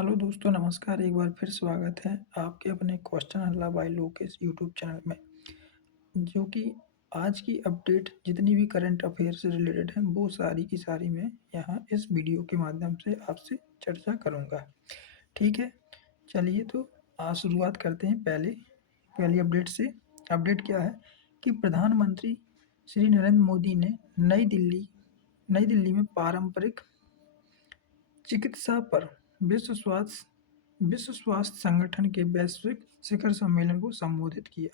Hello दोस्तों, नमस्कार। एक बार फिर स्वागत है आपके अपने क्वेश्चन हल्ला बाय लोकेश यूट्यूब चैनल में। जो कि आज की अपडेट जितनी भी करंट अफेयर से रिलेटेड हैं वो सारी की सारी मैं यहाँ इस वीडियो के माध्यम से आपसे चर्चा करूँगा। ठीक है, चलिए तो आज शुरुआत करते हैं पहली अपडेट से। अपडेट क्या है कि प्रधानमंत्री श्री नरेंद्र मोदी ने नई दिल्ली में पारंपरिक चिकित्सा पर विश्व स्वास्थ्य संगठन के वैश्विक शिखर सम्मेलन को संबोधित किया।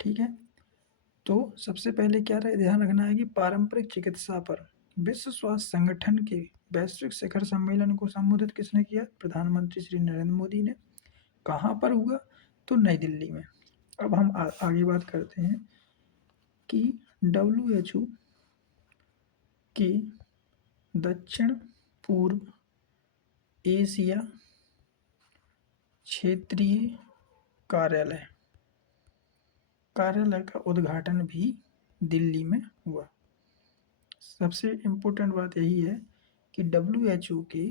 ठीक है, तो सबसे पहले क्या ध्यान रखना है कि पारंपरिक चिकित्सा पर विश्व स्वास्थ्य संगठन के वैश्विक शिखर सम्मेलन को संबोधित किसने किया? प्रधानमंत्री श्री नरेंद्र मोदी ने। कहाँ पर हुआ? तो नई दिल्ली में। अब हम आगे बात करते हैं कि WHO की दक्षिण पूर्व एशिया क्षेत्रीय कार्यालय का उद्घाटन भी दिल्ली में हुआ। सबसे इम्पोर्टेंट बात यही है कि WHO के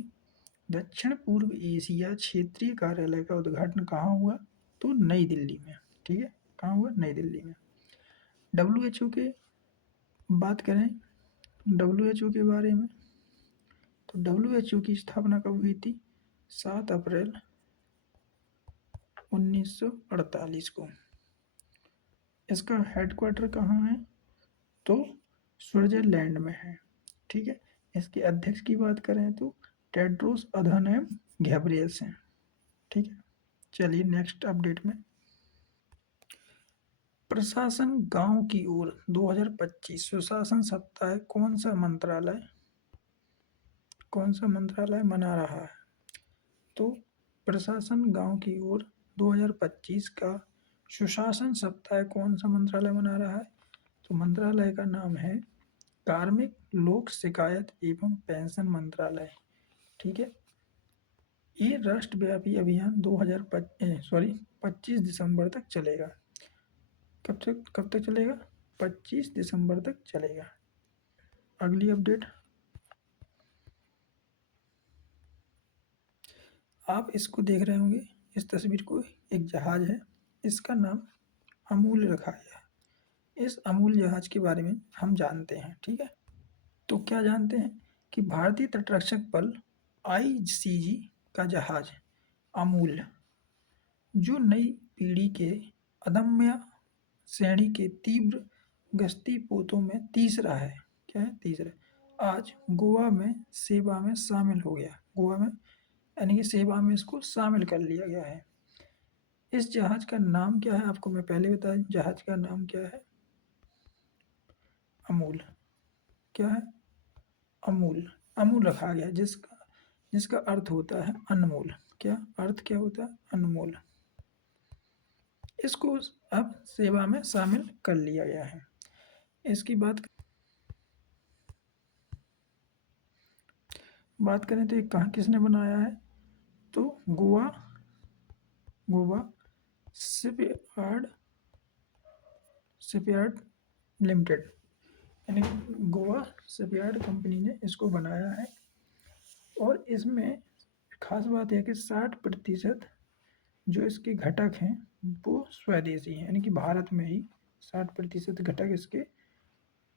दक्षिण पूर्व एशिया क्षेत्रीय कार्यालय का उद्घाटन कहाँ हुआ? तो नई दिल्ली में। ठीक है, कहाँ हुआ? नई दिल्ली में। WHO के बात करें WHO के बारे में तो WHO की स्थापना कब हुई थी? 7 अप्रैल 1948 को। इसका हेडक्वार्टर कहाँ है? तो स्विट्जरलैंड में है। ठीक है, इसके अध्यक्ष की बात करें तो टेड्रोस अधानोम घेब्रेयेसस हैं। ठीक है, चलिए नेक्स्ट अपडेट में। प्रशासन गांव की ओर 2025 सुशासन सप्ताह कौन सा मंत्रालय मना रहा है? तो प्रशासन गांव की ओर 2025 का सुशासन सप्ताह कौन सा मंत्रालय मना रहा है? तो मंत्रालय का नाम है कार्मिक लोक शिकायत एवं पेंशन मंत्रालय। ठीक है, ये राष्ट्रव्यापी अभियान 25 दिसंबर तक चलेगा। कब तक चलेगा? 25 दिसंबर तक चलेगा। अगली अपडेट, आप इसको देख रहे होंगे, इस तस्वीर को। एक जहाज है, इसका नाम अमूल रखा गया है। इस अमूल जहाज के बारे में हम जानते हैं। ठीक है, तो क्या जानते हैं कि भारतीय तटरक्षक बल ICG का जहाज अमूल, जो नई पीढ़ी के अदम्य श्रेणी के तीव्र गश्ती पोतों में तीसरा है। क्या है? तीसरा। आज गोवा में सेवा में शामिल हो गया। गोवा में यानी कि सेवा में इसको शामिल कर लिया गया है। इस जहाज का नाम क्या है? आपको मैं पहले बताया, जहाज का नाम क्या है? अमूल। क्या है? अमूल। अमूल रखा गया, जिसका अर्थ होता है अनमोल। क्या अर्थ क्या होता है? अनमोल। इसको अब सेवा में शामिल कर लिया गया है। इसकी बात करें तो ये कहाँ किसने बनाया है? तो गोवा शिपयार्ड लिमिटेड, यानी गोवा शिपयार्ड कंपनी ने इसको बनाया है। और इसमें खास बात यह कि 60% जो इसके घटक हैं वो स्वदेशी हैं, यानी कि भारत में ही 60% घटक इसके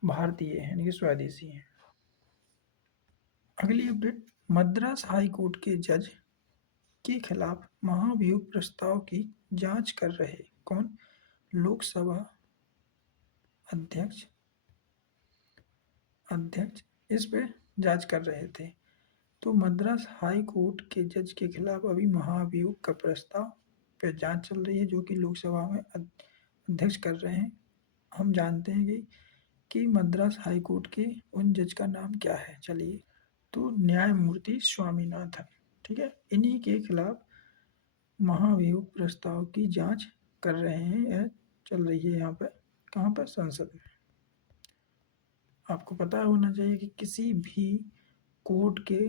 भारतीय हैं, यानी कि स्वदेशी हैं। अगली अपडेट, मद्रास हाई कोर्ट के जज के खिलाफ महाभियोग प्रस्ताव की जांच कर रहे कौन? लोकसभा अध्यक्ष इस पे जांच कर रहे थे। तो मद्रास हाई कोर्ट के जज के खिलाफ अभी महाभियोग का प्रस्ताव पे जांच चल रही है, जो कि लोकसभा में अध्यक्ष कर रहे हैं। हम जानते हैं कि मद्रास हाई कोर्ट के उन जज का नाम क्या है। चलिए, तो न्यायमूर्ति स्वामीनाथन। ठीक है, इन्हीं के खिलाफ महाभियोग प्रस्ताव की जांच कर रहे हैं। यह चल रही है यहाँ पर। कहाँ पर? संसद में। आपको पता होना चाहिए कि किसी भी कोर्ट के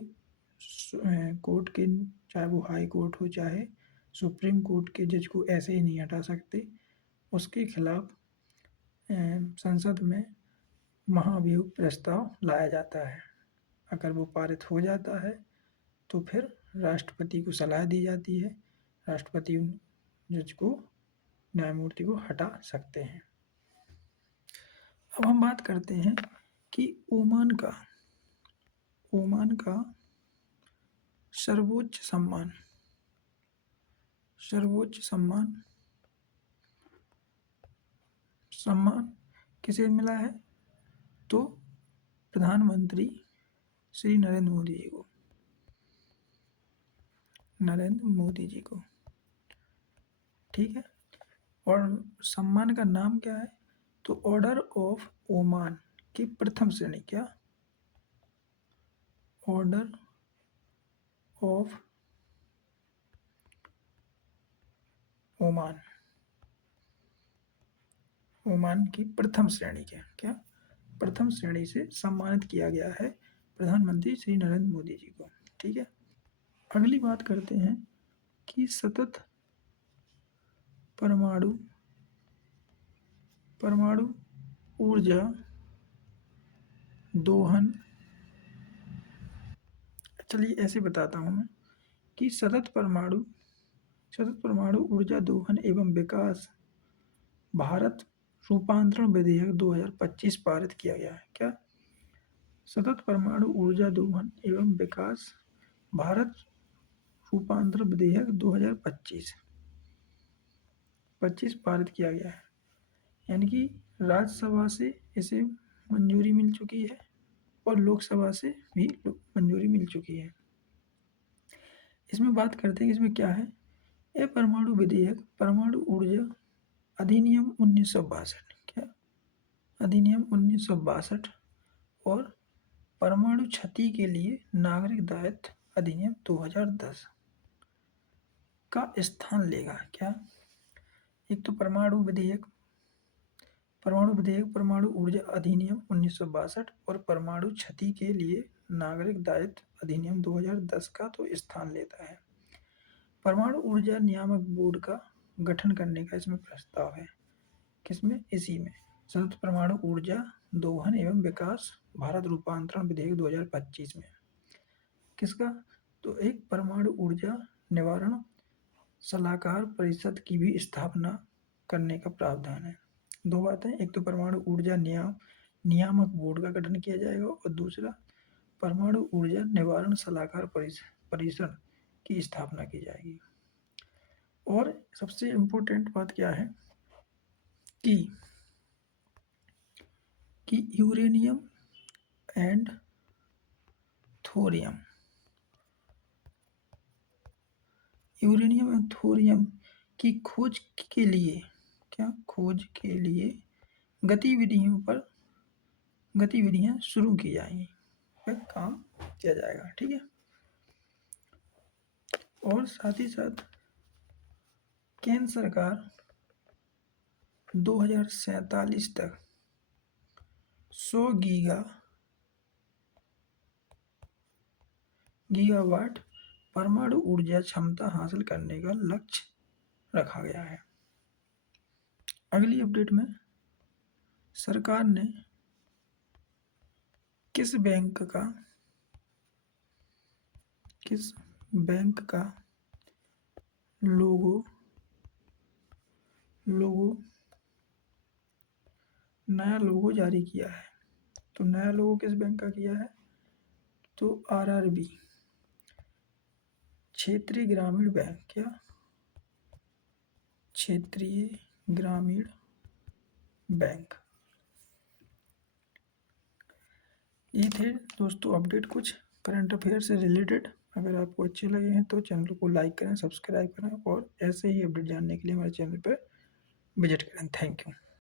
चाहे वो हाई कोर्ट हो चाहे सुप्रीम कोर्ट के जज को ऐसे ही नहीं हटा सकते। उसके खिलाफ संसद में महाभियोग प्रस्ताव लाया जाता है। अगर वो पारित हो जाता है तो फिर राष्ट्रपति को सलाह दी जाती है, राष्ट्रपति उन जज को, न्यायमूर्ति को हटा सकते हैं। अब हम बात करते हैं कि ओमान का सर्वोच्च सम्मान किसे मिला है? तो प्रधानमंत्री श्री नरेंद्र मोदी जी को, ठीक है। और सम्मान का नाम क्या है? तो ऑर्डर ऑफ ओमान की प्रथम श्रेणी। क्या? ऑर्डर ऑफ ओमान की प्रथम श्रेणी के, क्या? प्रथम श्रेणी से सम्मानित किया गया है प्रधानमंत्री श्री नरेंद्र मोदी जी को, ठीक है। अगली बात करते हैं कि सतत परमाणु ऊर्जा दोहन, चलिए ऐसे बताता हूँ मैं कि सतत परमाणु ऊर्जा दोहन एवं विकास भारत रूपांतरण विधेयक 2025 पारित किया गया है। क्या? सतत परमाणु ऊर्जा दोहन एवं विकास भारत रूपांतरण विधेयक 2025 पारित किया गया है, यानी कि राज्यसभा से इसे मंजूरी मिल चुकी है और लोकसभा से भी मंजूरी मिल चुकी है। इसमें बात करते हैं कि इसमें क्या है। यह परमाणु विधेयक परमाणु ऊर्जा अधिनियम 1962, क्या? अधिनियम 1962 और परमाणु क्षति के लिए नागरिक दायित्व अधिनियम 2010 का स्थान लेगा। क्या? एक तो परमाणु विधेयक परमाणु ऊर्जा अधिनियम 1962 और परमाणु क्षति के लिए नागरिक दायित्व अधिनियम 2010 का तो स्थान लेता है। परमाणु ऊर्जा नियामक बोर्ड का गठन करने का इसमें प्रस्ताव है। किसमें? इसी में, सतत परमाणु ऊर्जा दोहन एवं विकास भारत रूपांतरण विधेयक 2025 में। किसका? तो एक परमाणु ऊर्जा निवारण सलाहकार परिषद की भी स्थापना करने का प्रावधान है। दो बातें, एक तो परमाणु ऊर्जा नियामक बोर्ड का गठन किया जाएगा और दूसरा परमाणु ऊर्जा निवारण सलाहकार परिषद की स्थापना की जाएगी। और सबसे इम्पोर्टेंट बात क्या है कि यूरेनियम एंड थोरियम की खोज के लिए, क्या? खोज के लिए गतिविधियां शुरू की जाएंगी, काम किया जाएगा, ठीक है। और साथ ही साथ केंद्र सरकार 2047 तक 100 गीगावाट परमाणु ऊर्जा क्षमता हासिल करने का लक्ष्य रखा गया है। अगली अपडेट में सरकार ने किस बैंक का लोगो नया लोगो जारी किया है। तो नया लोगो किस बैंक का किया है? तो आरआरबी, क्षेत्रीय ग्रामीण बैंक। क्या? क्षेत्रीय ग्रामीण बैंक। ये थे दोस्तों अपडेट कुछ करंट अफेयर से रिलेटेड। अगर आपको अच्छे लगे हैं तो चैनल को लाइक करें, सब्सक्राइब करें और ऐसे ही अपडेट जानने के लिए हमारे चैनल पर विजिट करें। Thank you.